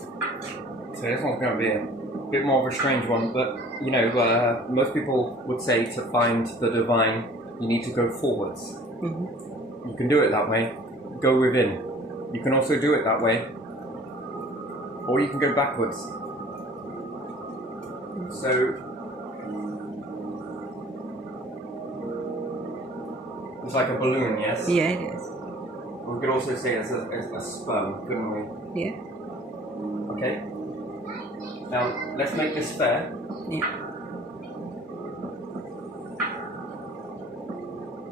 So this one's going to be a bit more of a strange one, but you know, most people would say to find the divine, you need to go forwards. Mm-hmm. You can do it that way. Go within. You can also do it that way, or you can go backwards. So it's like a balloon, yes? Yeah, it is. We could also say it's a sperm, couldn't we? Yeah. Okay. Now let's make this fair. Yeah.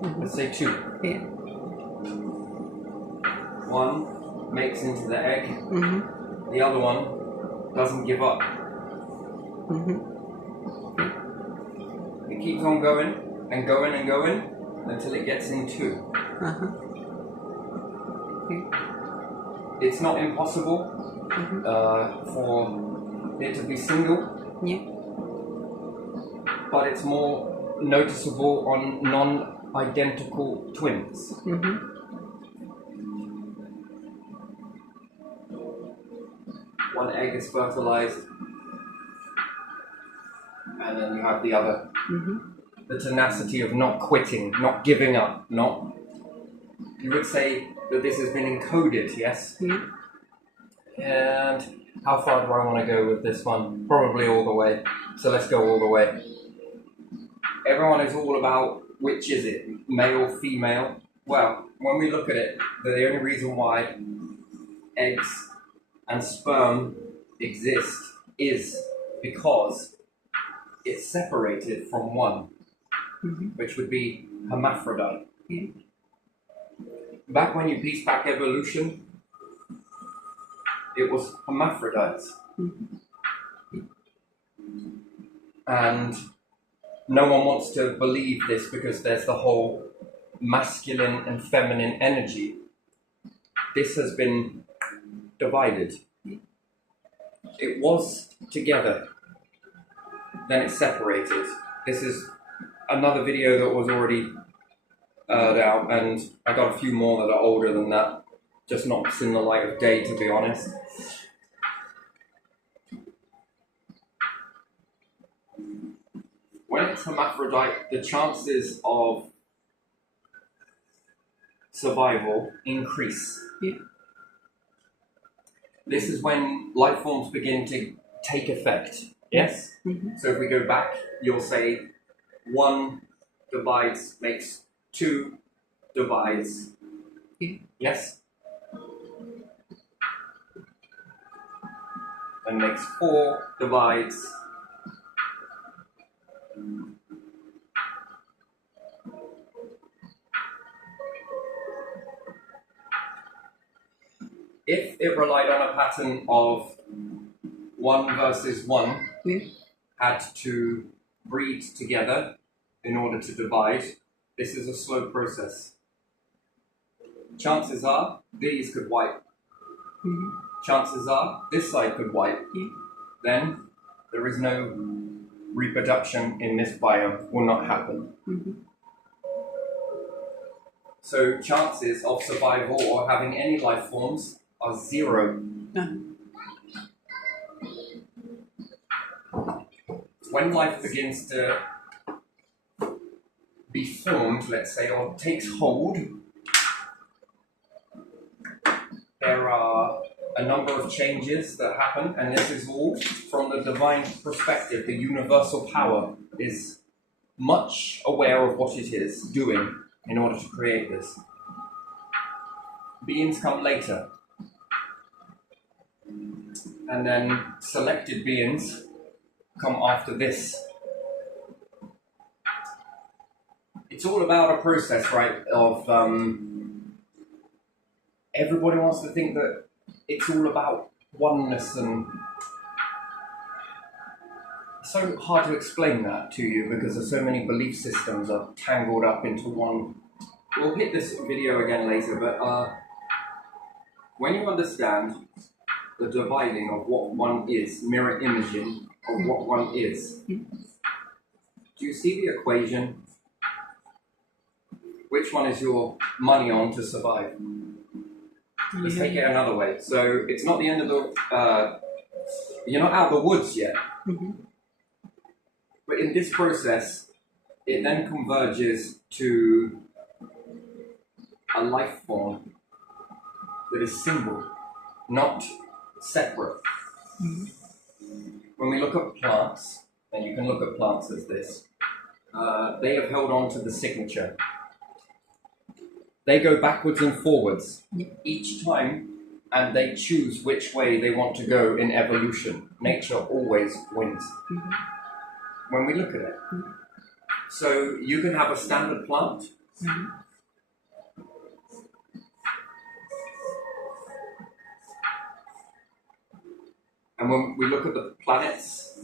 Mm-hmm. Let's say 2. Yeah. 1 makes into the egg. Mm-hmm. The other one doesn't give up. Mm-hmm. It keeps on going and going and going until it gets in 2. Uh-huh. Okay. It's not impossible Mm-hmm. for it to be single, Yeah. but it's more noticeable on non-identical twins. Mm-hmm. One egg is fertilized, and then you have the other. Mm-hmm. The tenacity of not quitting, not giving up, not... You would say that this has been encoded, yes? Yeah. And how far do I want to go with this one? Probably all the way. So let's go all the way. Everyone is all about which is it, male, female. Well, when we look at it, the only reason why eggs and sperm exist is because it's separated from one, Mm-hmm. which would be hermaphrodite. Yeah. Back when you piece back evolution, it was hermaphrodites. Mm-hmm. And no one wants to believe this because there's the whole masculine and feminine energy. This has been divided. It was together, then it's separated. This is another video that was already out, and I got a few more that are older than that, just not seen the light of day, to be honest. When it's hermaphrodite, the chances of survival increase. Yeah. This is when life forms begin to take effect. Yes? Mm-hmm. So if we go back, you'll say 1 divides makes 2 divides. Yeah. Yes? And makes 4 divides. If it relied on a pattern of 1 versus 1, Yeah. had to breed together in order to divide, this is a slow process. Chances are these could wipe. Mm-hmm. Chances are this side could wipe. Yeah. Then there is no reproduction in this biome, will not happen. Mm-hmm. So chances of survival or having any life forms are 0. Uh-huh. When life begins to be formed, let's say, or takes hold, there are a number of changes that happen, and this is all from the divine perspective. The universal power is much aware of what it is doing in order to create this. Beings come later, and then selected beings come after this. It's all about a process, right, of everybody wants to think that it's all about oneness, and it's so hard to explain that to you because there's so many belief systems are tangled up into one. We'll hit this video again later, but when you understand the dividing of what one is, mirror imaging of what one is, do you see the equation? Which one is your money on to survive? Let's take it another way. So it's not the end of the. You're not out of the woods yet. Mm-hmm. But in this process, it then converges to a life form that is single, not separate. Mm-hmm. When we look at plants, and you can look at plants as this, they have held on to the signature. They go backwards and forwards each time, and they choose which way they want to go in evolution. Nature always wins. Mm-hmm. When we look at it. Mm-hmm. So you can have a standard plant. Mm-hmm. And when we look at the planets,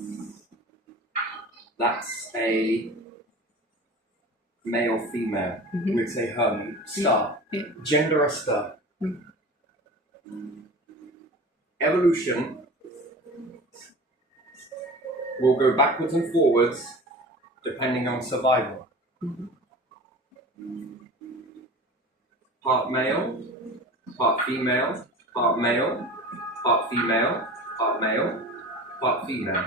that's a male, female. Mm-hmm. We'd say Hermes, star. Yeah. Gender a star. Mm-hmm. Evolution will go backwards and forwards depending on survival. Mm-hmm. Part male, part female, part male, part female, part male, part female.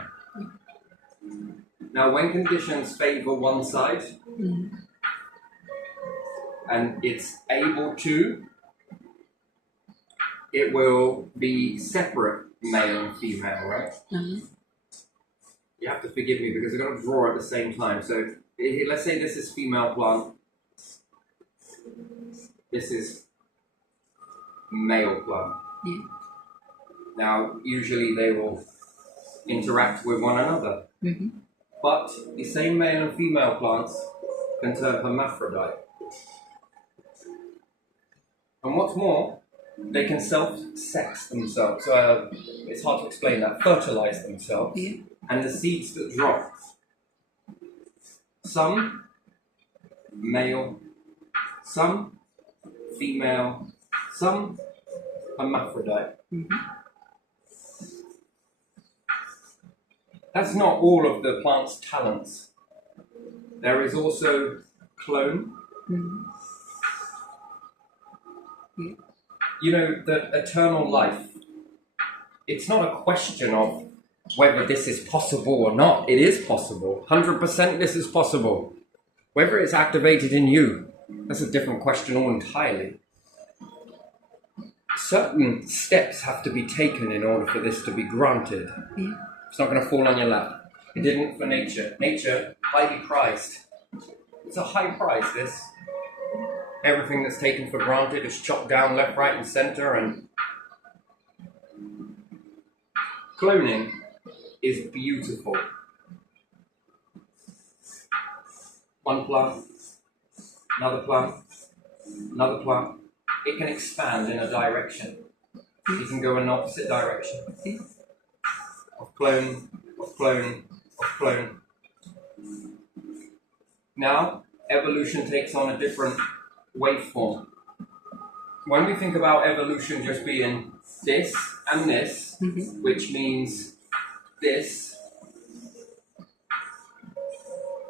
Now, when conditions favor one side, Mm-hmm. and it's able to, it will be separate male and female, right? Mm-hmm. You have to forgive me because I've got to draw at the same time. So let's say this is female plant. This is male plant. Yeah. Now, usually they will interact with one another. Mm-hmm. But the same male and female plants can turn hermaphrodite. And what's more, they can self-sex themselves. It's hard to explain that. Fertilize themselves. Yeah. And the seeds that drop, some male, some female, some hermaphrodite. Mm-hmm. That's not all of the plant's talents. There is also clone. Mm-hmm. Yeah. You know, the eternal life. It's not a question of whether this is possible or not. It is possible. 100% this is possible. Whether it's activated in you, that's a different question all entirely. Certain steps have to be taken in order for this to be granted. Yeah. It's not going to fall on your lap. It didn't for nature. Nature, highly prized. It's a high price, this. Everything that's taken for granted is chopped down left, right, and center, and cloning is beautiful. One plant, another plant, another plant. It can expand in a direction. It can go in an opposite direction. Yeah. Of clone, of clone, of clone. Now, evolution takes on a different waveform. When we think about evolution just being this and this, Mm-hmm. which means this,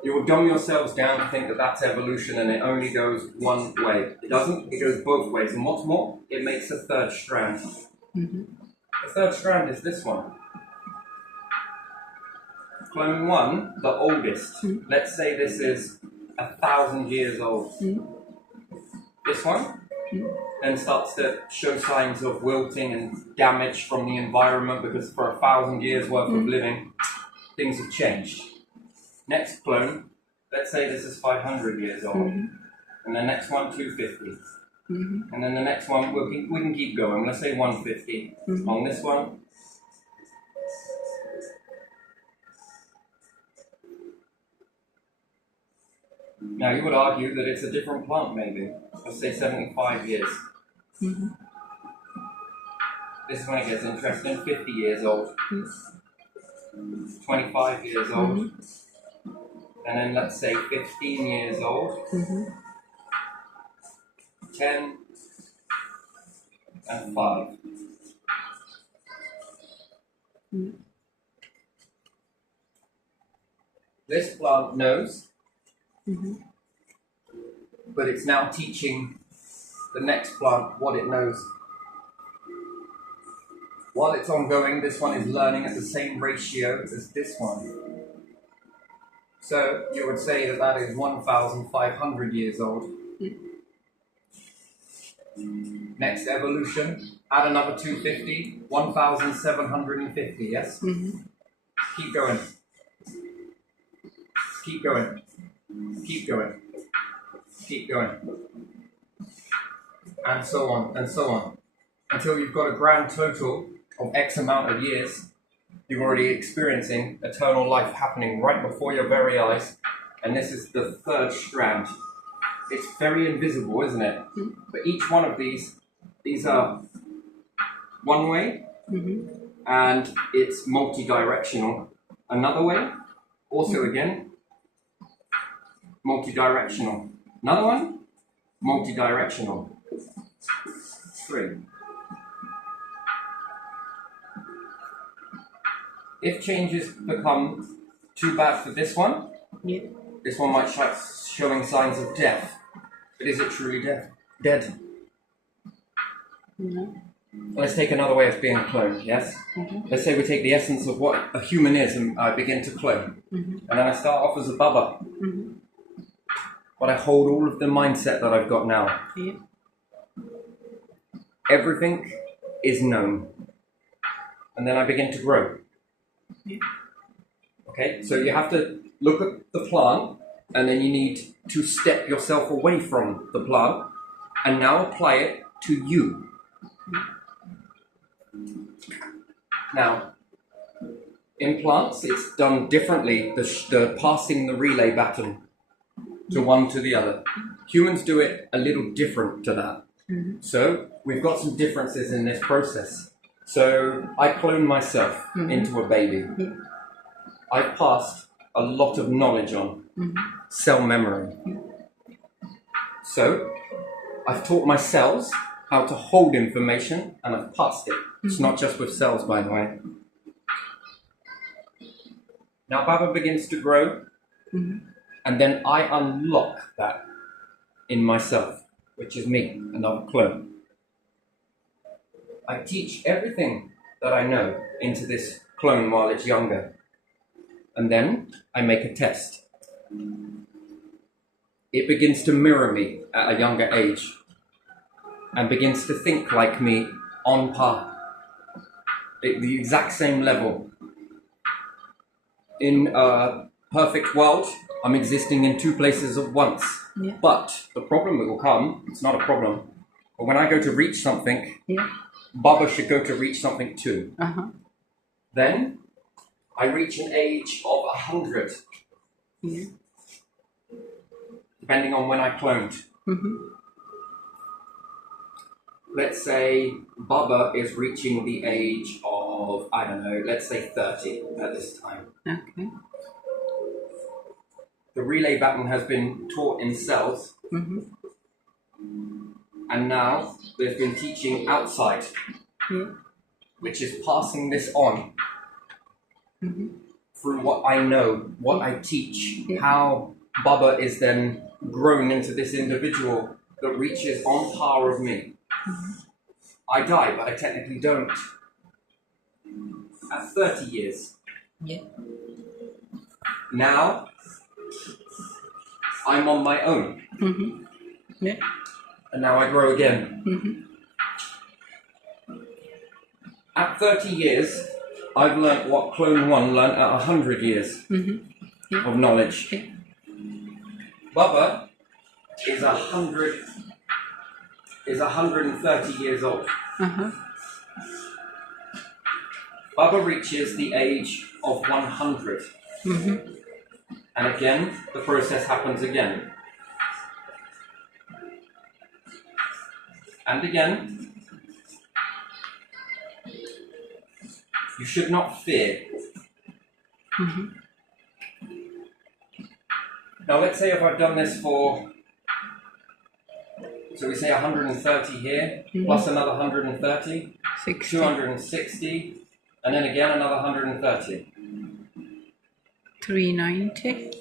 you will dumb yourselves down to think that that's evolution and it only goes one way. It doesn't, it goes both ways. And what's more, it makes a third strand. Mm-hmm. The third strand is this one. Clone 1, the oldest. Mm. Let's say this is 1,000 years old. Mm. This one then starts to show signs of wilting and damage from the environment because for 1,000 years worth of living, things have changed. Next clone, let's say this is 500 years old. Mm-hmm. And the next one, 250. Mm-hmm. And then the next one, we can keep going. Let's say 150. Mm-hmm. On this one, now you would argue that it's a different plant maybe. Let's say 75 years. Mm-hmm. This is when it gets interesting. 50 years old. Mm-hmm. 25 years old. Mm-hmm. And then let's say 15 years old. Mm-hmm. 10 and 5. Mm-hmm. This plant knows, Mm-hmm. but it's now teaching the next plant what it knows. while it's ongoing, this one is learning at the same ratio as this one. So you would say that that is 1,500 years old. Next evolution, add another 250, 1,750, yes? Keep going. Keep going. Keep going. Keep going. And so on, and so on. Until you've got a grand total of X amount of years, you're already experiencing eternal life happening right before your very eyes. And this is the third strand. It's very invisible, isn't it? But each one of these are one way, and it's multi-directional. Another way, also again, multi-directional. Another one, multi-directional. 3. If changes become too bad for this one, this one might start showing signs of death. But is it truly dead? No. Let's take another way of being cloned, yes? Let's say we take the essence of what a human is and I begin to clone. And then I start off as a Baba. But I hold all of the mindset that I've got now. Everything is known. And then I begin to grow. Okay, so you have to look at the plant, and then you need to step yourself away from the plant and now apply it to you. Now, in plants, it's done differently, the passing the relay baton to one to the other. Humans do it a little different to that. So we've got some differences in this process. So I cloned myself into a baby. I've passed a lot of knowledge on cell memory. So I've taught my cells how to hold information, and I've passed it. It's not just with cells, by the way. Now Baba begins to grow, and then I unlock that in myself, which is me, another clone. I teach everything that I know into this clone while it's younger. And then I make a test. It begins to mirror me at a younger age and begins to think like me on par, at the exact same level. In a perfect world, I'm existing in 2 places at once. But the problem that will come, it's not a problem, but when I go to reach something, Baba should go to reach something too. Then I reach an age of 100, depending on when I cloned. Let's say Baba is reaching the age of, I don't know, let's say 30 at this time. Okay. The relay baton has been taught in cells, and now there's been teaching outside, which is passing this on. Through what I know, what I teach, how Baba is then grown into this individual that reaches on par of me. I die, but I technically don't. At 30 years. Now, I'm on my own. And now I grow again. At 30 years, I've learnt what Clone 1 learnt at 100 years of knowledge. Baba is 130 years old. Baba reaches the age of 100. And again, the process happens again. And again. You should not fear. Now let's say if I've done this for, so we say 130 here, plus another 130, 260, and then again another 130. 390.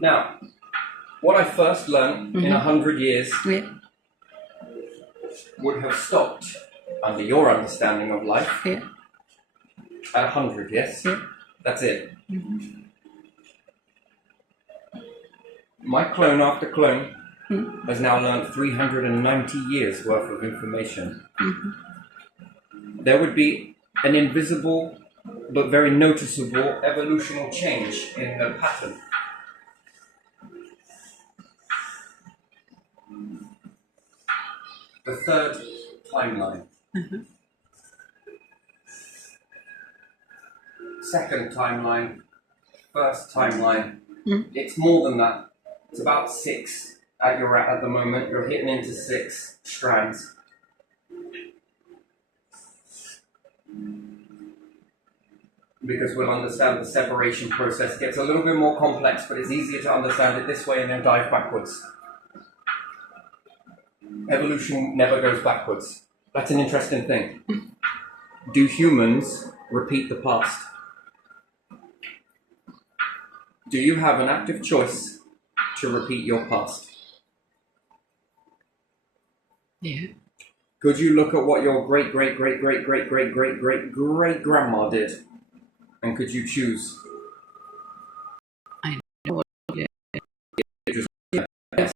Now, what I first learned in 100 years would have stopped, under your understanding of life, Yeah. at 100, yes? Yeah. That's it. Mm-hmm. My clone after clone Mm-hmm. has now learned 390 years worth of information. Mm-hmm. There would be an invisible but very noticeable evolutional change in the pattern. The third timeline. Mm-hmm. Second timeline. First timeline. Mm. It's more than that. It's about 6 at the moment. You're hitting into 6 strands. Because we'll understand the separation process gets a little bit more complex, but it's easier to understand it this way and then dive backwards. Evolution never goes backwards. That's an interesting thing. Do humans repeat the past? Do you have an active choice to repeat your past? Yeah. Could you look at what your great great great great great great great great great grandma did, and could you choose? I know what. Yeah. Yes,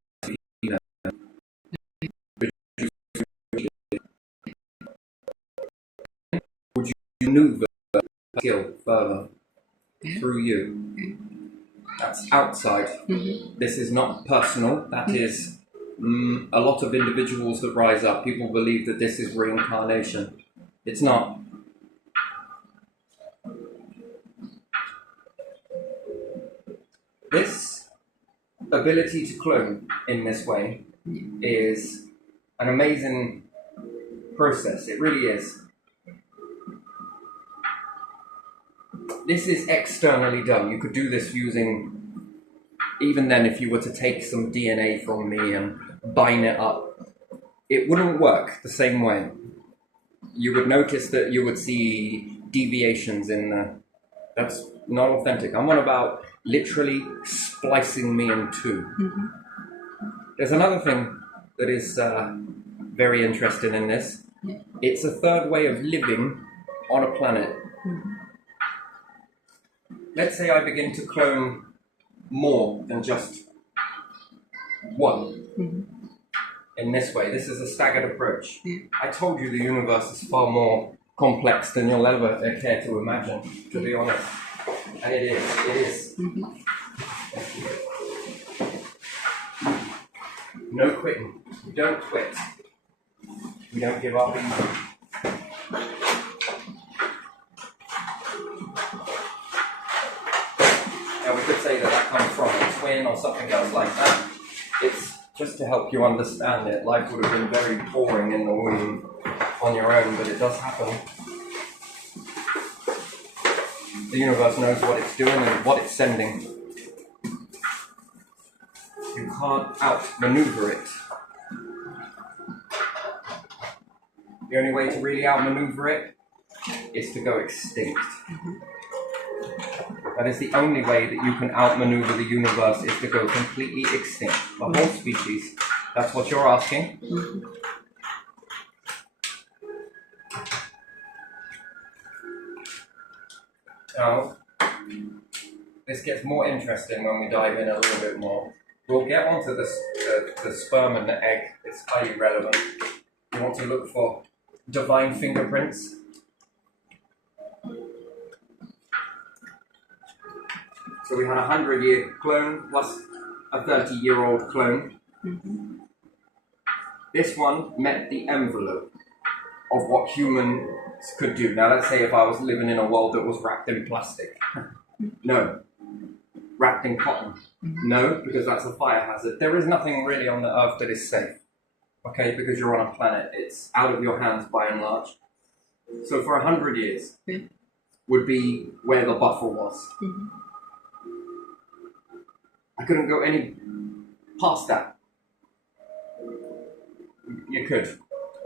you know. Would you maneuver skill further Yeah. through you? That's outside. Mm-hmm. This is not personal. That is a lot of individuals that rise up. People believe that this is reincarnation. It's not. This ability to clone in this way is an amazing process. It really is. This is externally done. You could do this using, even then, if you were to take some DNA from me and bind it up, it wouldn't work the same way. You would notice that you would see deviations in the... That's not authentic. I'm on about literally splicing me in two. Mm-hmm. There's another thing that is very interesting in this. Yeah. It's a third way of living on a planet. Mm-hmm. Let's say I begin to clone more than just one. Mm-hmm. In this way, this is a staggered approach. Yeah. I told you the universe is far more complex than you'll ever care to imagine, to be honest. And it is. It is. Mm-hmm. No quitting. We don't quit. We don't give up either. Now we could say that that comes from a twin or something else like that. It's just to help you understand it. Life would have been very boring in the womb on your own, but it does happen. The universe knows what it's doing and what it's sending. You can't outmaneuver it. The only way to really outmaneuver it is to go extinct. That is the only way that you can outmaneuver the universe, is to go completely extinct. The whole species. That's what you're asking. Mm-hmm. Now, this gets more interesting when we dive in a little bit more. We'll get onto the sperm and the egg. It's highly relevant. You want to look for divine fingerprints. So we had a 100-year clone plus a 30-year-old clone. Mm-hmm. This one met the envelope of what humans could do. Now let's say if I was living in a world that was wrapped in plastic. No. Wrapped in cotton. No, because that's a fire hazard. There is nothing really on the earth that is safe. Okay, because you're on a planet. It's out of your hands by and large. So for 100 years would be where the buffer was. Mm-hmm. I couldn't go any past that. You could.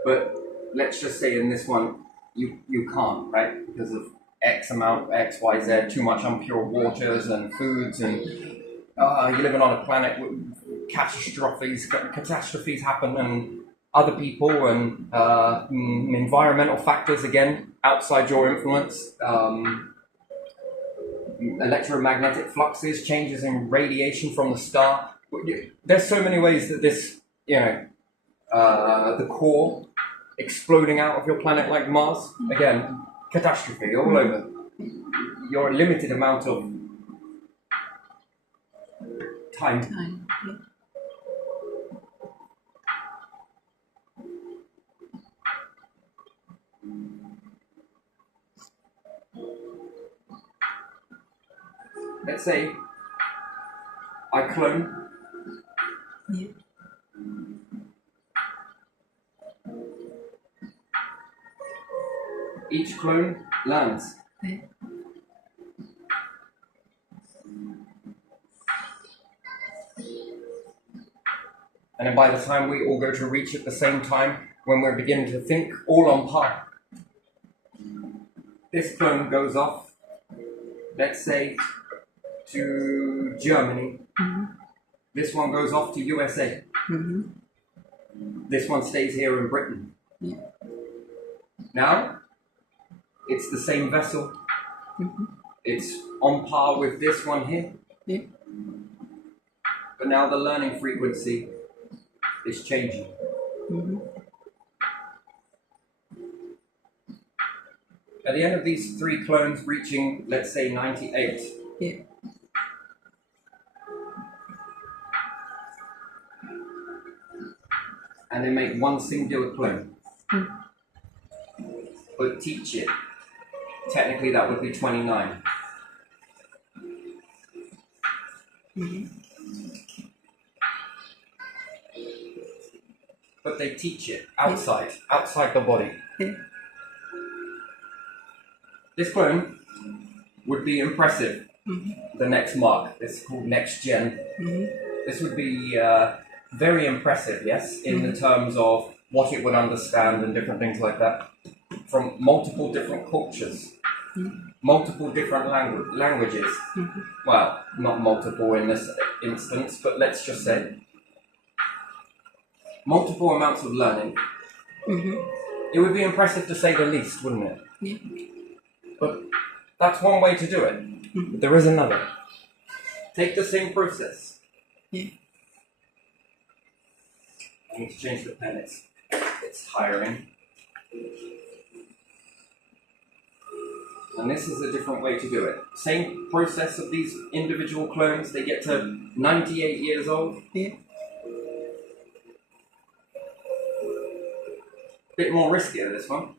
But let's just say in this one, you can't, right? Because of X amount, X, Y, Z, too much impure waters and foods, and you're living on a planet where catastrophes happen, and other people and environmental factors, again, outside your influence, electromagnetic fluxes, changes in radiation from the star. There's so many ways that this, the core exploding out of your planet like Mars, again, catastrophe all over. You're a limited amount of time. Yeah. Let's say I clone. Yeah. Each clone lands. Yeah. And then by the time we all go to reach at the same time, when we're beginning to think all on par, this clone goes off, let's say, to Germany. Mm-hmm. This one goes off to USA. Mm-hmm. This one stays here in Britain. Yeah. Now, it's the same vessel. Mm-hmm. It's on par with this one here. Yeah. But now the learning frequency is changing. Mm-hmm. At the end of these 3 clones reaching, let's say, 98, Yeah. and they make one singular clone, Mm. but teach it, technically that would be 29. Mm-hmm. But they teach it outside the body. Yeah. This clone would be impressive. Mm-hmm. The next mark, it's called next gen. Mm-hmm. This would be very impressive, yes, in the terms of what it would understand and different things like that. From multiple different cultures, multiple different languages. Mm-hmm. Well, not multiple in this instance, but let's just say multiple amounts of learning. Mm-hmm. It would be impressive to say the least, wouldn't it? Yeah. But that's one way to do it. Mhm. There is another. Take the same process. Yeah. I need to change the pen, it's tiring. And this is a different way to do it. Same process of these individual clones, they get to 98 years old. Yeah. Bit more riskier, this one.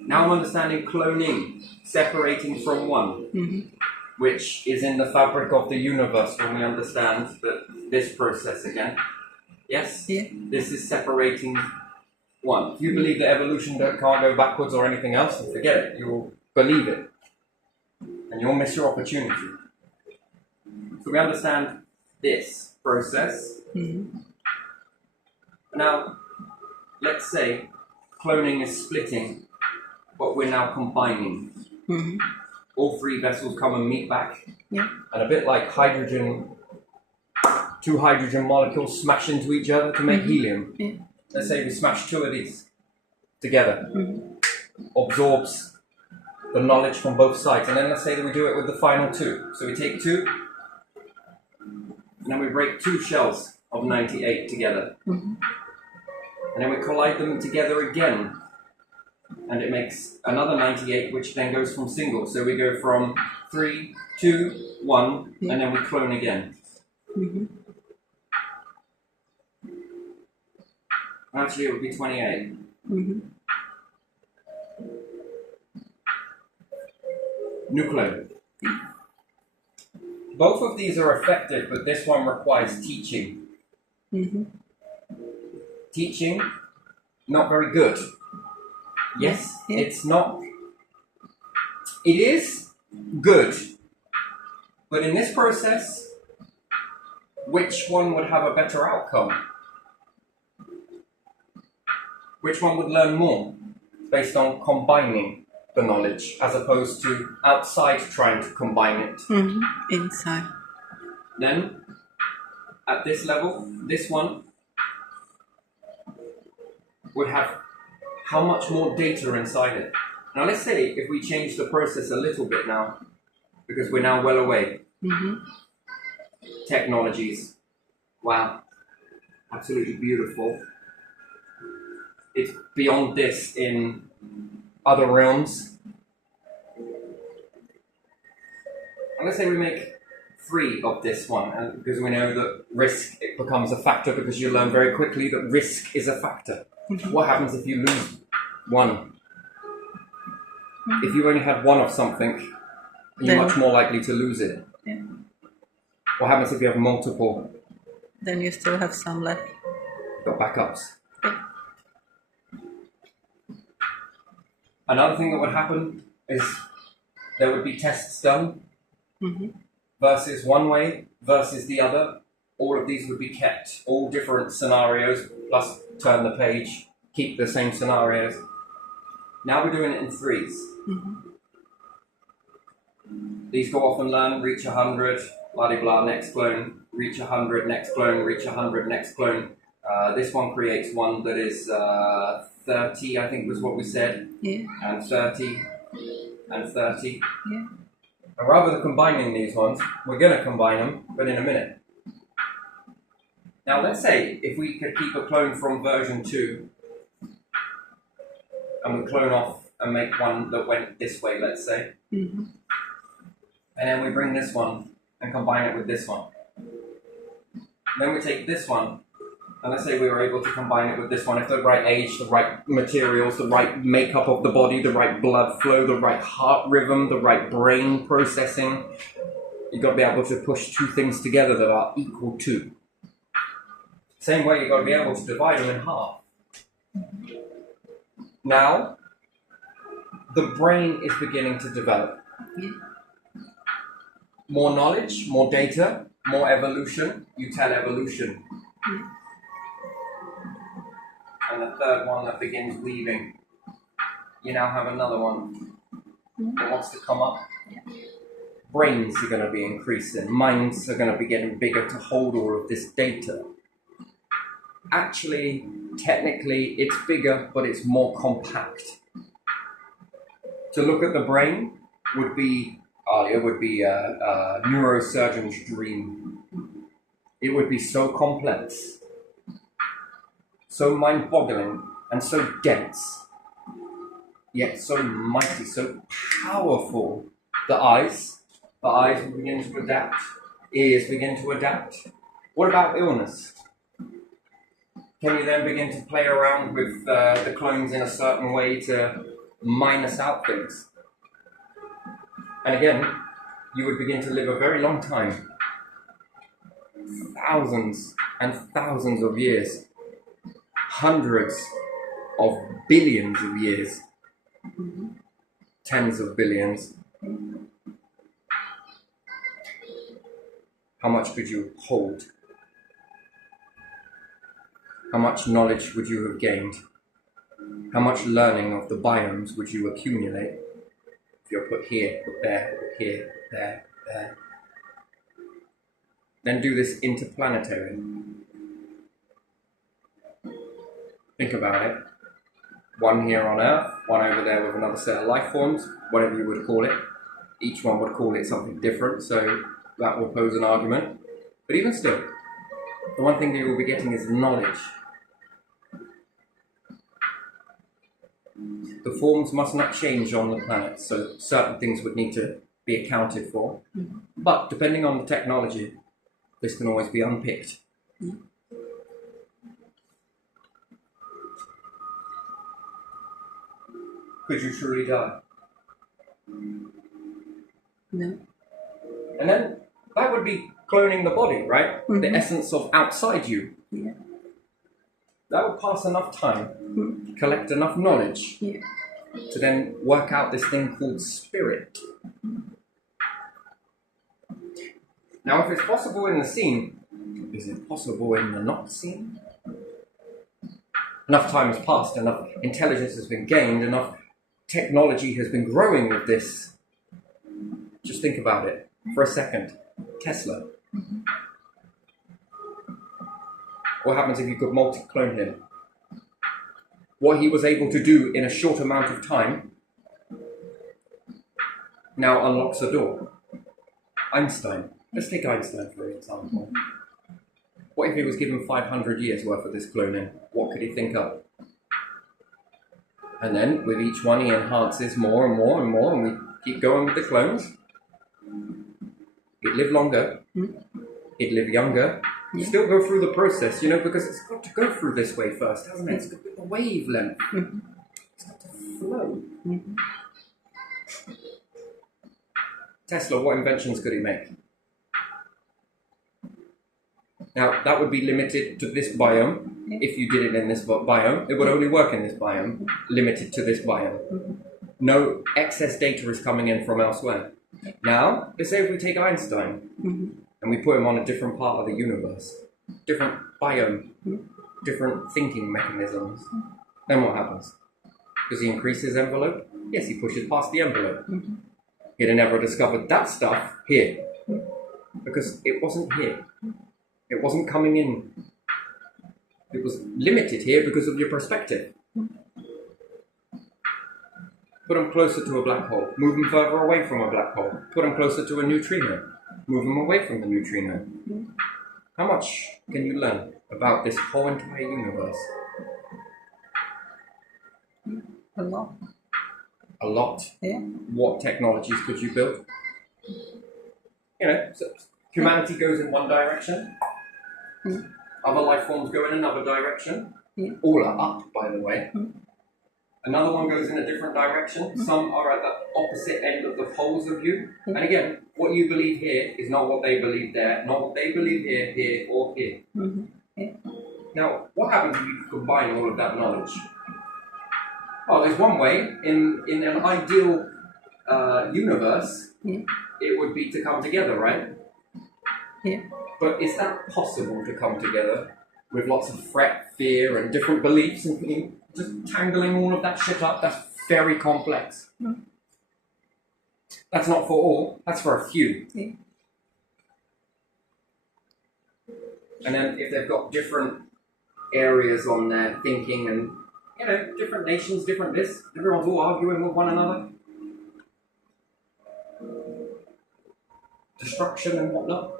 Now I'm understanding cloning, separating from one, Mm-hmm. which is in the fabric of the universe when we understand that this process again. Yes? Yeah. This is separating one. If you believe that evolution can't go backwards or anything else, then forget it. You will believe it. And you'll miss your opportunity. So we understand this process. Mm-hmm. Now, let's say cloning is splitting, but we're now combining. Mm-hmm. All 3 vessels come and meet back. Yeah. And a bit like hydrogen, 2 hydrogen molecules smash into each other to make helium. Yeah. Let's say we smash 2 of these together. Mm-hmm. Absorbs the knowledge from both sides. And then let's say that we do it with the final 2. So we take 2, and then we break 2 shells of 98 together. Mm-hmm. And then we collide them together again. And it makes another 98, which then goes from single. So we go from 3, 2, 1, Yeah. and then we clone again. Mm-hmm. Actually, it would be 28. Mm-hmm. Nucleo. Both of these are effective, but this one requires teaching. Mm-hmm. Teaching, not very good. Yes, Yeah. it's not. It is good, but in this process, which one would have a better outcome? Which one would learn more based on combining the knowledge as opposed to outside trying to combine it? Mm-hmm. Inside. Then, at this level, this one would have how much more data inside it. Now let's say if we change the process a little bit now, because we're now well away. Technologies, wow, absolutely beautiful. It's beyond this in other realms. And let's say we make 3 of this one, and because we know that risk, it becomes a factor, because you learn very quickly that risk is a factor. What happens if you lose 1? If you only had 1 of something, you're much more likely to lose it. Yeah. What happens if you have multiple? Then you still have some left. You've got backups. Yeah. Another thing that would happen is there would be tests done versus one way versus the other. All of these would be kept, all different scenarios, plus turn the page, keep the same scenarios. Now we're doing it in 3s. These go off and learn, reach 100, blah blah, next clone, reach 100, next clone, reach 100, next clone. This one creates one that is 30, I think was what we said, and 30, and 30. Yeah. And rather than combining these ones, we're going to combine them, but in a minute. Now let's say if we could keep a clone from version 2, and we clone off and make one that went this way, let's say. And then we bring this one and combine it with this one. Then we take this one, and let's say we were able to combine it with this one. If the right age, the right materials, the right makeup of the body, the right blood flow, the right heart rhythm, the right brain processing, you've got to be able to push 2 things together that are equal to. Same way, you've got to be able to divide them in half. Now, the brain is beginning to develop. More knowledge, more data, more evolution. You tell evolution. And the third one that begins weaving. You now have another one that wants to come up. Brains are going to be increasing. Minds are going to be getting bigger to hold all of this data. Actually, technically, it's bigger, but it's more compact. To look at the brain would be a neurosurgeon's dream. It would be so complex, so mind-boggling, and so dense, yet so mighty, so powerful. The eyes will begin to adapt. Ears begin to adapt. What about illness? Can you then begin to play around with the clones in a certain way to minus out things? And again, you would begin to live a very long time. Thousands and thousands of years. Hundreds of billions of years. Tens of billions. How much could you hold? How much knowledge would you have gained? How much learning of the biomes would you accumulate? If you're put here, put there, put here, put there, there. Then do this interplanetary. Think about it. One here on Earth, one over there with another set of life forms, whatever you would call it. Each one would call it something different, so that will pose an argument. But even still, the one thing you will be getting is knowledge. The forms must not change on the planet, so certain things would need to be accounted for. But depending on the technology, this can always be unpicked. Could you truly die? No. And then that would be cloning the body, right? The essence of outside you. Yeah. That would pass enough time, collect enough knowledge, to then work out this thing called spirit. Now, if it's possible in the seen, is it possible in the not seen? Enough time has passed, enough intelligence has been gained, enough technology has been growing with this. Just think about it for a second. Tesla. What happens if you could multi-clone him? what he was able to do in a short amount of time now unlocks a door. Einstein. Let's take Einstein for example. What if he was given 500 years worth of this cloning? What could he think up? And then with each one he enhances more and more and more, and we keep going with the clones. He'd live longer. He'd live younger. Yeah. Still go through the process, because it's got to go through this way first, hasn't it? It's got the wavelength. It's got to flow. Tesla, what inventions could he make? Now, that would be limited to this biome. If you did it in this biome, it would only work in this biome, limited to this biome. No excess data is coming in from elsewhere. Now, let's say if we take Einstein and we put him on a different part of the universe, different biome, different thinking mechanisms, then what happens? Does he increase his envelope? Yes, he pushes past the envelope. He'd have never discovered that stuff here, because it wasn't here. It wasn't coming in. It was limited here because of your perspective. Put them closer to a black hole. Move them further away from a black hole. Put them closer to a neutrino. Move them away from the neutrino. How much can you learn about this whole entire universe? A lot. A lot. Yeah. What technologies could you build? So humanity goes in one direction. Other life forms go in another direction. All are up, by the way. Another one goes in a different direction. Some are at the opposite end of the poles of you. And again, what you believe here is not what they believe there, not what they believe here, here, or here. Now, what happens if you combine all of that knowledge? Oh, there's one way. In an ideal universe, it would be to come together, right? Yeah. But is that possible to come together with lots of fret, fear, and different beliefs, and just tangling all of that shit up? That's very complex. That's not for all. That's for a few. And then if they've got different areas on their thinking, and different nations, different this, everyone's all arguing with one another, destruction and whatnot.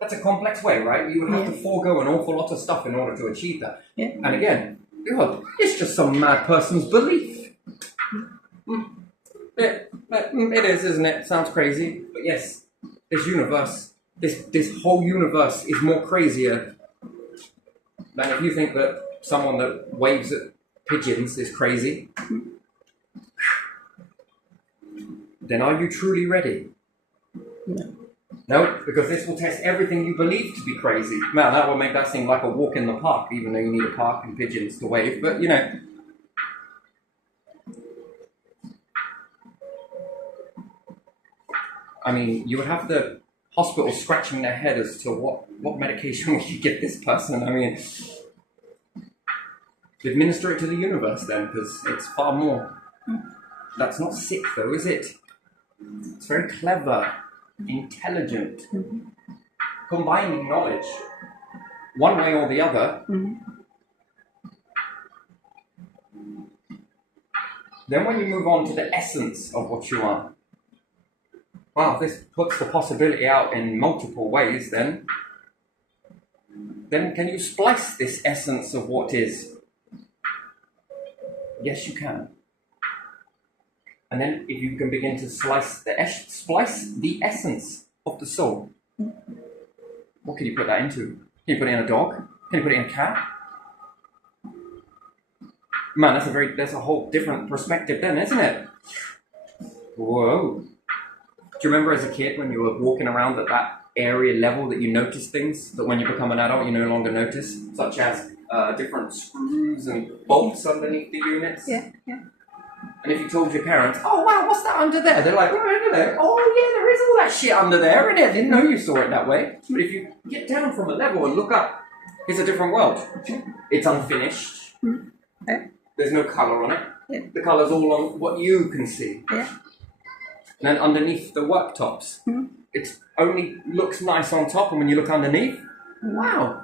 That's a complex way, right? You would have to forego an awful lot of stuff in order to achieve that. And again, it's just some mad person's belief. It is, isn't it? Sounds crazy. But yes, this universe, this whole universe is more crazier than if you think that someone that waves at pigeons is crazy. Then are you truly ready? No, because this will test everything you believe to be crazy. Man, that will make that seem like a walk in the park, even though you need a park and pigeons to wave. But, I mean, you would have the hospital scratching their head as to what medication would you give this person. I mean, administer it to the universe then, because it's far more. That's not sick, though, is it? It's very clever. Intelligent, combining knowledge one way or the other. Then when you move on to the essence of what you are, wow, this puts the possibility out in multiple ways. Then can you splice this essence of what is? Yes, you can. And then if you can begin to splice the essence of the soul, what can you put that into? Can you put it in a dog? Can you put it in a cat? Man, that's a whole different perspective then, isn't it? Whoa. Do you remember as a kid when you were walking around at that area level that you notice things that when you become an adult you no longer notice, such as different screws and bolts underneath the units? Yeah. And if you told your parents, oh wow, what's that under there? They're like, oh yeah, there is all that shit under there, and I didn't know you saw it that way. But if you get down from a level and look up, it's a different world. It's unfinished. There's no colour on it. The colour's all on what you can see. And then underneath the worktops, it only looks nice on top, and when you look underneath, wow,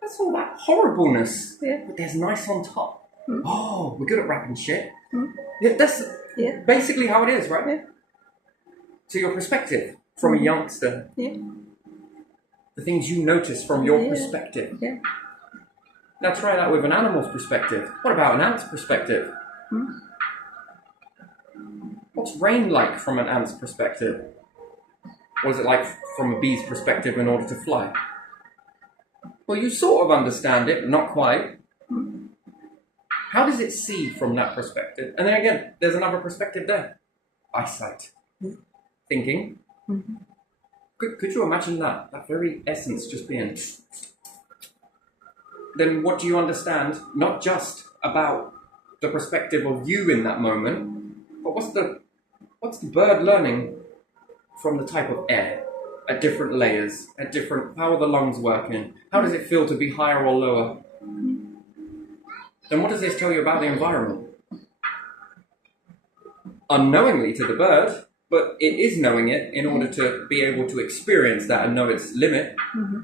that's all that horribleness. But there's nice on top. Oh, we're good at wrapping shit. Mm. Yeah, that's Yeah. basically how it is, right? Yeah. So your perspective from a youngster, Yeah. the things you notice from your Yeah. perspective. Yeah. Now try that with an animal's perspective. What about an ant's perspective? Mm. What's rain like from an ant's perspective? What is it like from a bee's perspective in order to fly? Well, you sort of understand it, but not quite. How does it see from that perspective? And then again, there's another perspective there. Eyesight. Thinking. Mm-hmm. Could you imagine that? That very essence just being... Then what do you understand? Not just about the perspective of you in that moment, but what's the bird learning from the type of air at different layers, at different... How are the lungs working? How does it feel to be higher or lower? Then what does this tell you about the environment? Unknowingly to the bird, but it is knowing it in order to be able to experience that and know its limit. Mm-hmm.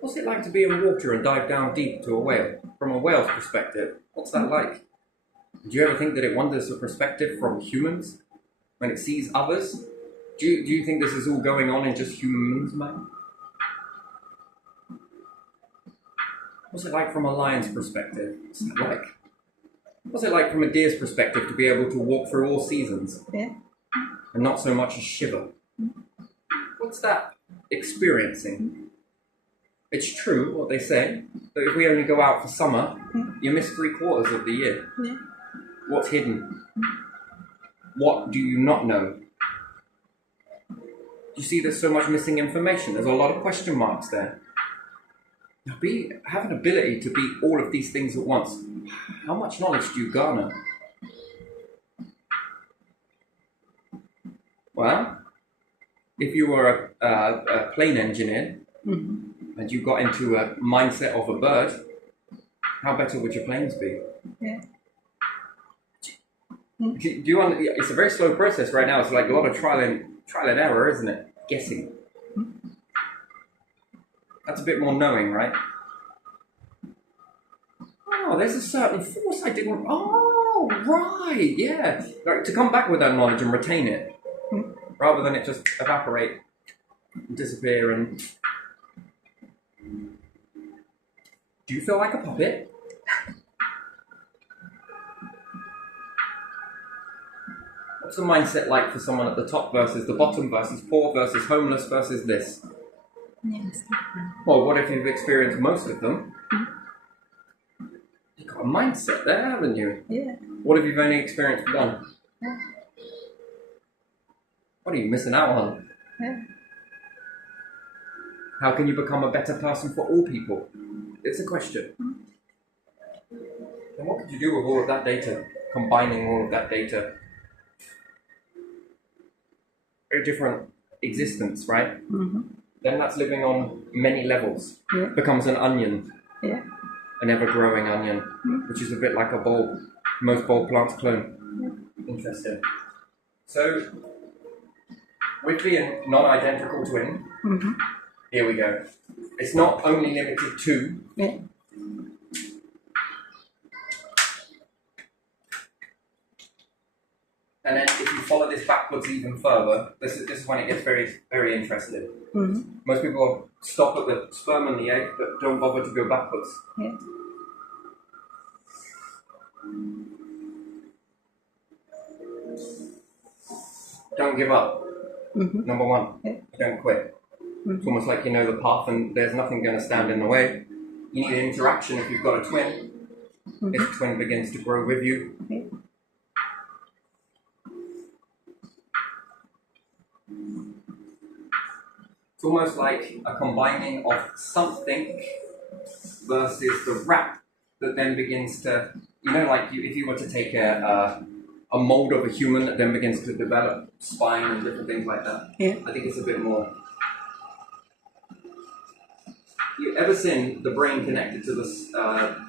What's it like to be in water and dive down deep to a whale? From a whale's perspective, what's that like? Do you ever think that it wonders the perspective from humans when it sees others? Do you think this is all going on in just humans, man? What's it like from a lion's perspective? What's it like? What's it like from a deer's perspective to be able to walk through all seasons? Yeah. And not so much as shiver? What's that experiencing? It's true what they say, that if we only go out for summer, you miss 3/4 of the year. Yeah. What's hidden? What do you not know? You see there's so much missing information. There's a lot of question marks there. Now have an ability to be all of these things at once. How much knowledge do you garner? Well, if you were a plane engineer, and you got into a mindset of a bird, how better would your planes be? Yeah. It's a very slow process right now. It's like a lot of trial and error, isn't it? Guessing. That's a bit more knowing, right? Oh, there's a certain force I didn't... Oh, right, yeah. Like, to come back with that knowledge and retain it, rather than it just evaporate, and disappear, and... Do you feel like a puppet? What's the mindset like for someone at the top versus the bottom versus poor versus homeless versus this? Yes. Well, what if you've experienced most of them? You've got a mindset there, haven't you? Yeah. What if you've only experienced one? Yeah. What are you missing out on? Yeah. How can you become a better person for all people? It's a question. And what could you do with all of that data? Combining all of that data? Very different existence, right? Mm-hmm. Then that's living on many levels. Yeah. Becomes an onion. Yeah. An ever-growing onion, which is a bit like a bulb. Most bulb plants clone. Interesting. So, with being non-identical twin, here we go. It's not only limited to... Yeah. And then if you follow this backwards even further, this is when it gets very, very interesting. Most people stop at the sperm and the egg, but don't bother to go backwards. Yeah. Don't give up. Number one, Yeah. don't quit. It's almost like you know the path and there's nothing going to stand in the way. You need an interaction if you've got a twin. If the twin begins to grow with you. Yeah. It's almost like a combining of something versus the wrap that then begins to, you know, like if you were to take a mold of a human that then begins to develop spine and different things like that. Yeah. I think it's a bit more. You ever seen the brain connected to the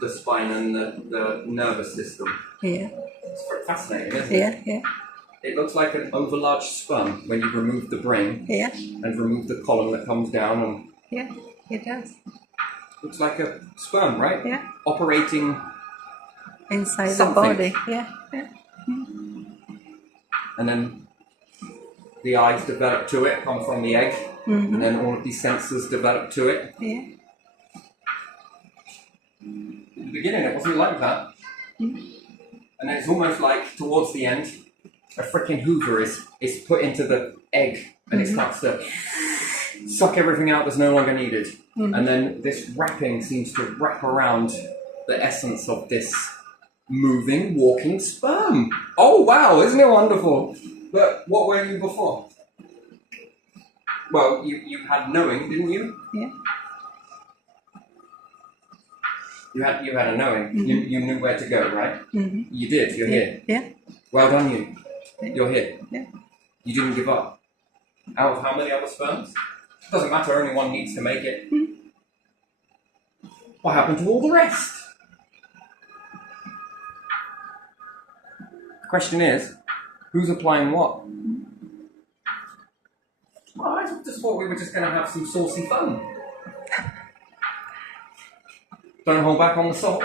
spine and the nervous system? Yeah. It's very fascinating, isn't it? Yeah. Yeah. It looks like an overlarge sperm when you remove the brain Yeah. and remove the column that comes down, and Yeah. It does. looks like a sperm, right? Yeah. Operating inside something. the body. Yeah. Yeah. And then the eyes develop to it, come from the egg, and then all of these sensors develop to it. Yeah. In the beginning, it wasn't like that. And then it's almost like, towards the end, a freaking Hoover is put into the egg, and it starts to suck everything out that's no longer needed. And then this wrapping seems to wrap around the essence of this moving, walking sperm. Oh wow, isn't it wonderful? But what were you before? Well, you had knowing, didn't you? Yeah. You had a knowing. You knew where to go, right? You did. You're here. Yeah. Well done, you. You're here. Yeah. You didn't give up. Out of how many other sperms? Doesn't matter. Only one needs to make it. What happened to all the rest? The question is, who's applying what? Well, I just thought we were just going to have some saucy fun. Don't hold back on the salt.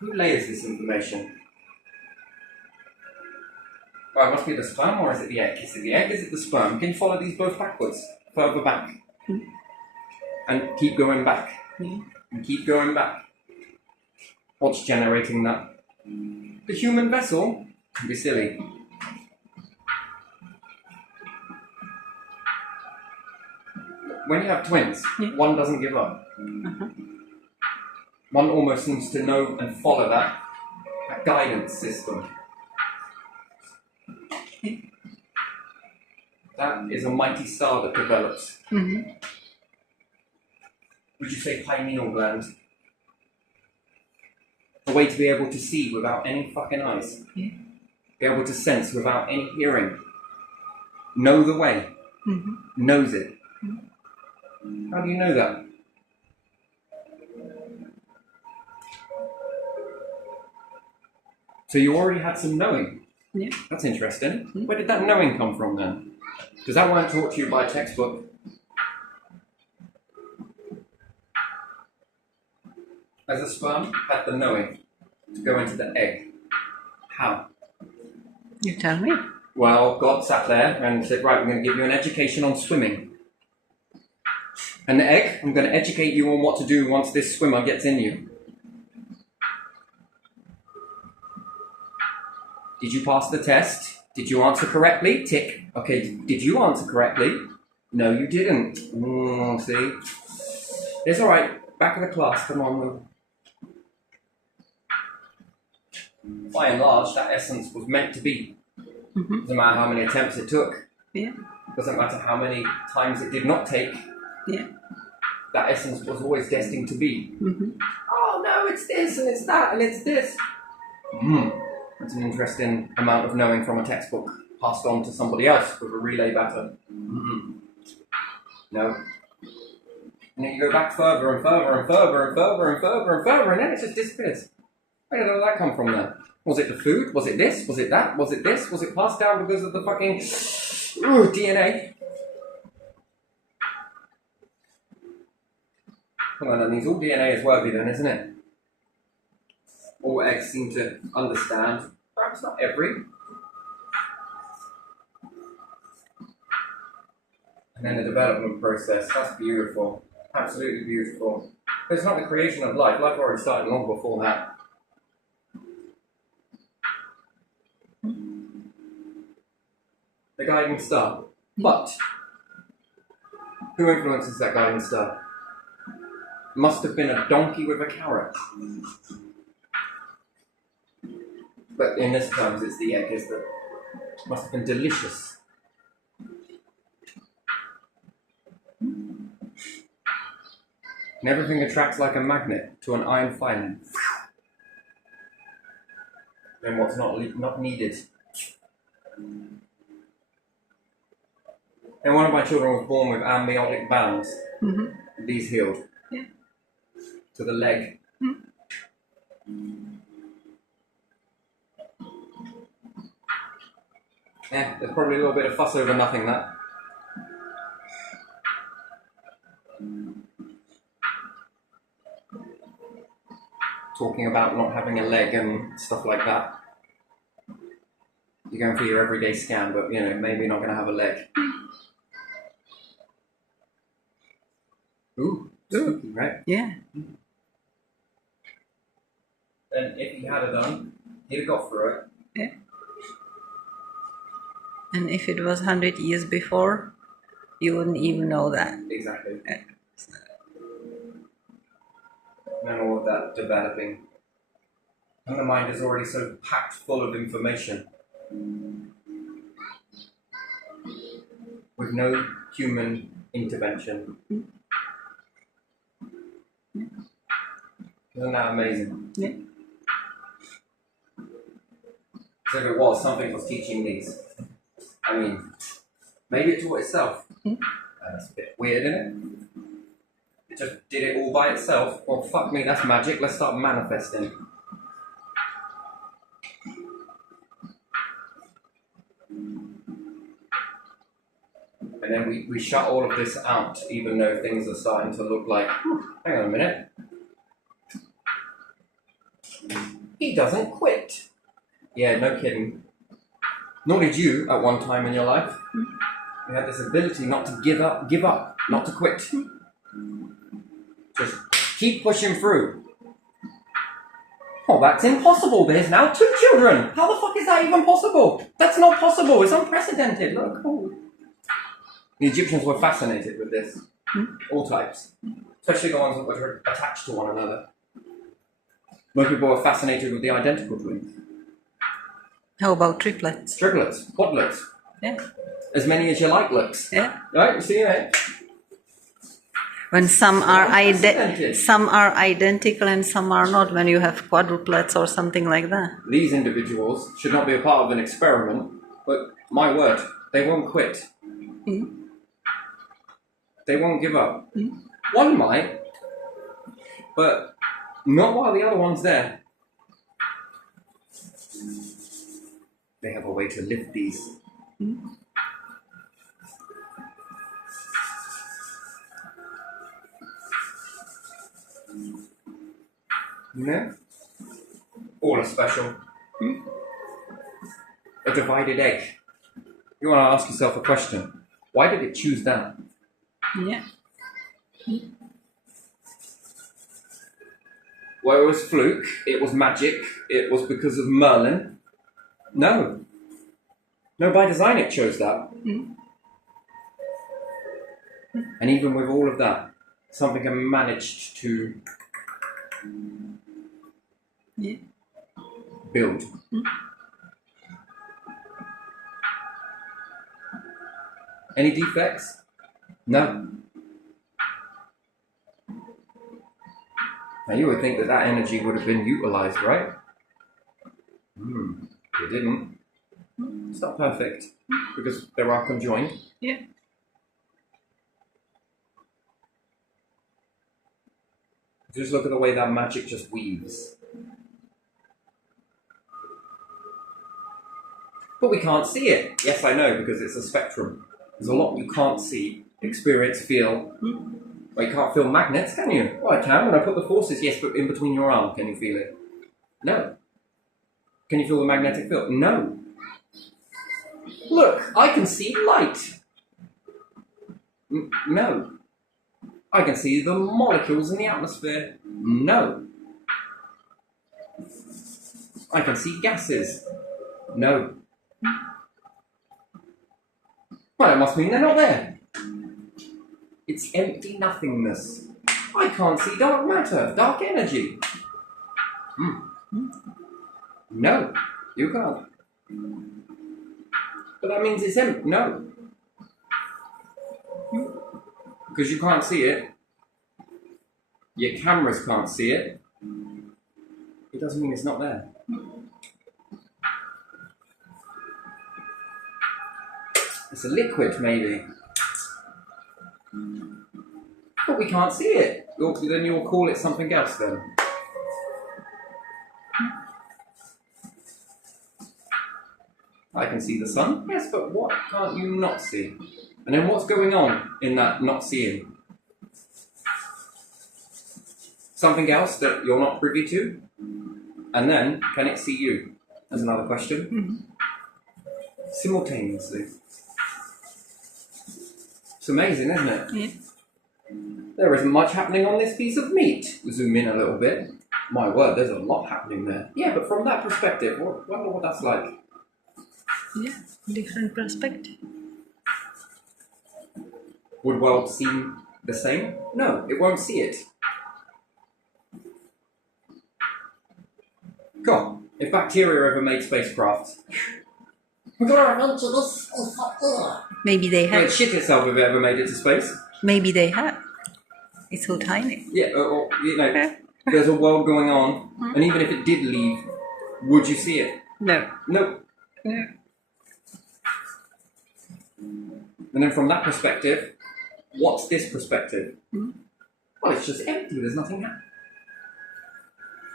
Who layers this information? Well, it must be the sperm, or is it the egg? Is it the egg? Is it the sperm? Can you follow these both backwards? Further back. And keep going back. And keep going back. What's generating that? The human vessel? Don't be silly. When you have twins, one doesn't give up. One almost seems to know and follow that guidance system. That is a mighty star that develops. Would you say pineal gland? A way to be able to see without any fucking eyes. Be able to sense without any hearing. Know the way. Knows it. How do you know that? So you already had some knowing. Yeah. That's interesting. Where did that knowing come from then? Because that weren't taught to you by a textbook. As a sperm, had the knowing to go into the egg. How? You tell me. Well, God sat there and said, right, we're going to give you an education on swimming. And the egg, I'm going to educate you on what to do once this swimmer gets in you. Did you pass the test? Did you answer correctly? Tick. Okay, did you answer correctly? No, you didn't. See? It's all right. Back of the class. Come on. By and large, that essence was meant to be. Doesn't matter how many attempts it took. Yeah. Doesn't matter how many times it did not take. Yeah. That essence was always destined to be. Oh no, it's this and it's that and it's this. That's an interesting amount of knowing from a textbook passed on to somebody else with a relay baton. No. And then you go back further and further and further and further and further and further, and then it just disappears. Where did all that come from then? Was it the food? Was it this? Was it that? Was it this? Was it passed down because of the fucking DNA? Come on, that means all DNA is worthy then, isn't it? All eggs seem to understand. Perhaps not every. And then the development process, that's beautiful. Absolutely beautiful. But it's not the creation of life. Life already started long before that. The guiding star. But who influences that guiding star? Must have been a donkey with a carrot. But in this terms, it's the egg, is that must have been delicious. And everything attracts like a magnet to an iron filament. Then what's not needed. And one of my children was born with amniotic bands. These healed. Yeah. To the leg. Yeah, there's probably a little bit of fuss over nothing, that. talking about not having a leg and stuff like that. You're going for your everyday scan, but you know, maybe you're not going to have a leg. Ooh, spooky, right? Yeah. And if he had it done, he'd have got through it. Yeah. And if it was 100 years before, you wouldn't even know that. Exactly. Yeah. And all of that developing. And the mind is already so packed full of information. With no human intervention. Isn't that amazing? Yeah. So if it was, something was teaching these. I mean, maybe it taught itself. That's a bit weird, isn't it? It just did it all by itself. Well, fuck me, that's magic. Let's start manifesting. And then we shut all of this out, even though things are starting to look like, hang on a minute. He doesn't quit. Yeah, no kidding. Nor did you at one time in your life. You had this ability not to give up, not to quit. Just keep pushing through. Oh, that's impossible. There's now 2 children. How the fuck is that even possible? That's not possible. It's unprecedented. Look. Oh. The Egyptians were fascinated with this. All types. Especially the ones that were attached to one another. Most people were fascinated with the identical twins. How about triplets? Triplets, quadlets. Yeah. As many as you like looks. Yeah. Right, you see, right? When some are Unprecedented. some are identical and some are not, when you have quadruplets or something like that. These individuals should not be a part of an experiment, but my word, they won't quit. They won't give up. One might, but not while the other one's there. They have a way to lift these. No? All are special. A divided egg. You want to ask yourself a question. Why did it choose that? Yeah. Well, it was fluke, it was magic, it was because of Merlin. No. No, by design it chose that. And even with all of that, something managed to build. Any defects? No. Now you would think that that energy would have been utilized, right? It didn't. It's not perfect because they are conjoined. Yeah. Just look at the way that magic just weaves. But we can't see it. Yes, I know, because it's a spectrum. There's a lot you can't see, experience, feel. Well, you can't feel magnets, can you? Well, I can. When I put the forces, yes, but in between your arm, can you feel it? No. Can you feel the magnetic field? No. Look, I can see light. No. I can see the molecules in the atmosphere. No. I can see gases. No. Well, it must mean they're not there. It's empty nothingness. I can't see dark matter, dark energy. No, you can't. But that means it's empty. No. Because you can't see it. Your cameras can't see it. It doesn't mean it's not there. It's a liquid, maybe. But we can't see it. Then you'll call it something else then. I can see the sun. Yes, but what can't you not see? And then what's going on in that not seeing? something else that you're not privy to? And then, can it see you? That's another question. Simultaneously. It's amazing, isn't it? Yeah. There isn't much happening on this piece of meat. Zoom in a little bit. My word, there's a lot happening there. Yeah, but from that perspective, wonder what that's like. Yeah, different perspective. Would world seem the same? No, it won't see it. Cool. If bacteria ever made spacecraft, Maybe they it'd have. shit itself if it ever made it to space. Maybe they have. It's so tiny. Yeah, or you know, there's a world going on, and even if it did leave, would you see it? No. No. No. And then from that perspective, what's this perspective? Well, it's just empty. There's nothing happening.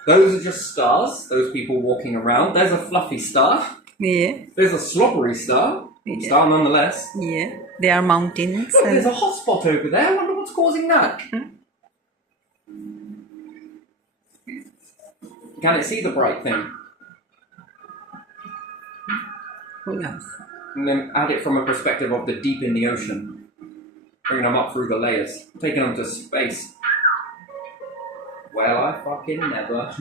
Those are just stars. Those people walking around. There's a fluffy star. Yeah. There's a slobbery star. Yeah. Star nonetheless. Yeah. There are mountains. Look, there's And a hot spot over there. I wonder what's causing that. Can it see the bright thing? who knows? And then add it from a perspective of the deep in the ocean. Bringing them up through the layers. Taking them to space. Well, I fucking never.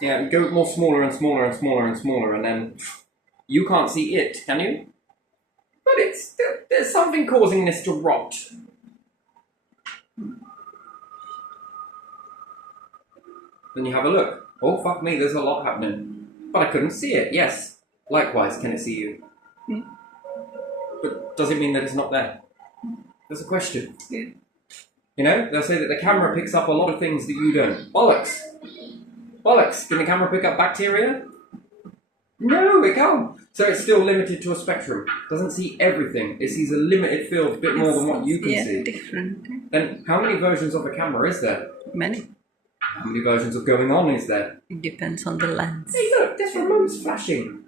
Yeah, go more smaller and smaller and smaller and smaller, and then you can't see it, can you? But it's there's something causing this to rot. Then you have a look. Oh, fuck me, there's a lot happening. But I couldn't see it, yes. Likewise, can it see you? But does it mean that it's not there? There's a question. Yeah. You know, they'll say that the camera picks up a lot of things that you don't. Bollocks! Bollocks! Can the camera pick up bacteria? No, it can't. So it's still limited to a spectrum. Doesn't see everything. It sees a limited field, a bit more than what you can yeah, see. Different. Then how many versions of a camera is there? Many. How many versions of going on is there? It depends on the lens. Hey, look, this remote's flashing.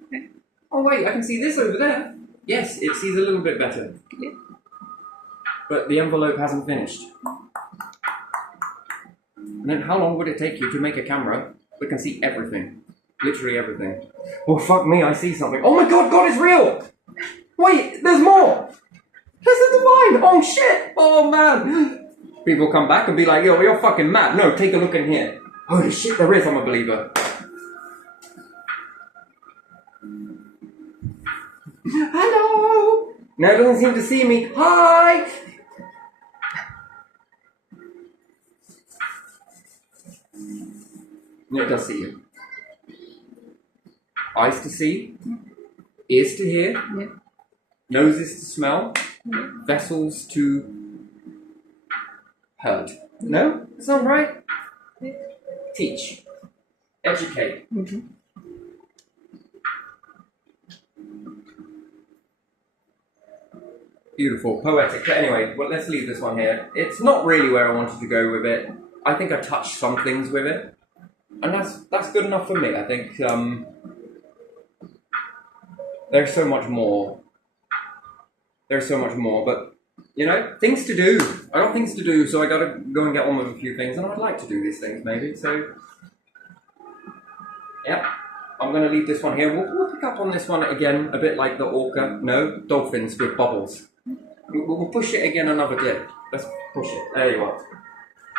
Oh, wait, I can see this over there. Yes, it sees a little bit better. Yeah. But the envelope hasn't finished. And then how long would it take you to make a camera that can see everything? Literally everything. Oh, fuck me, I see something. Oh my god, God is real! Wait, there's more! There's a divine! Oh shit! Oh man! People come back and be like, yo, you're fucking mad. No, take a look in here. Holy shit, there is, I'm a believer. Hello! No, it doesn't seem to see me. Hi! No, it does see you. Eyes to see, ears to hear, Yeah. noses to smell, vessels to heard. No? It's not right? Teach. Educate. Beautiful, poetic. But anyway, well, let's leave this one here. It's not really where I wanted to go with it. I think I touched some things with it. And that's good enough for me. I think there's so much more. There's so much more, but you know, things to do. I got things to do, so I gotta go and get on with a few things, and I'd like to do these things maybe. So, yeah, I'm gonna leave this one here. We'll pick up on this one again, a bit like the orca. No, dolphins with bubbles. We'll push it again another day. Let's push it. There you are.